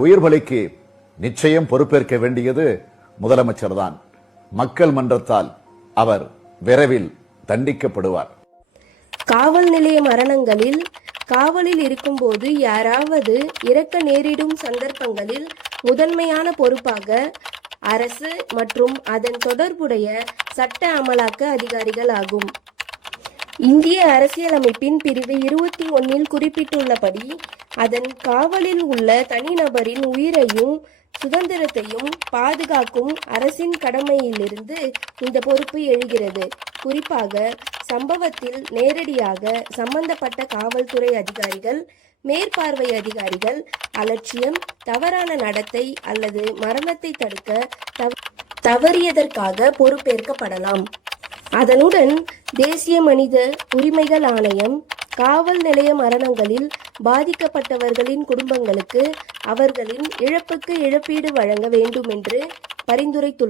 உயிர் பலிக்கு நிச்சயம் பொறுப்பேற்க வேண்டியது முதலமைச்சர் தான். மக்கள் மன்றத்தால் அவர் விரைவில் தண்டிக்கப்படுவார். காவல் நிலைய மரணங்களில் காவலில் இருக்கும்போது யாராவது இறக்க நேரிடும் சந்தர்ப்பங்களில் முதன்மையான பொறுப்பாக அரசு மற்றும் அதன் தொடர்புடைய சட்ட அமலாக்க அதிகாரிகள் ஆகும். இந்திய அரசியலமைப்பின் பிரிவு 21 குறிப்பிட்டுள்ளபடி அதன் காவலில் உள்ள தனிநபரின் உயிரையும் சுதந்திரத்தையும் பாதுகாக்கும் அரசின் கடமையிலிருந்து இந்த பொறுப்பு எழுகிறது. குறிப்பாக சம்பவத்தில் நேரடியாக சம்பந்தப்பட்ட காவல்துறை அதிகாரிகள், மேற்பார்வை அதிகாரிகள் அலட்சியம், தவறான நடத்தை அல்லது மரணத்தை தடுக்க தவறியதற்காக பொறுப்பேற்கப்படலாம். அதனுடன் தேசிய மனித உரிமைகள் ஆணையம் காவல் நிலைய மரணங்களில் பாதிக்கப்பட்டவர்களின் குடும்பங்களுக்கு அவர்களின் இழப்புக்கு இழப்பீடு வழங்க வேண்டும் என்று பரிந்துரைத்துள்ளது.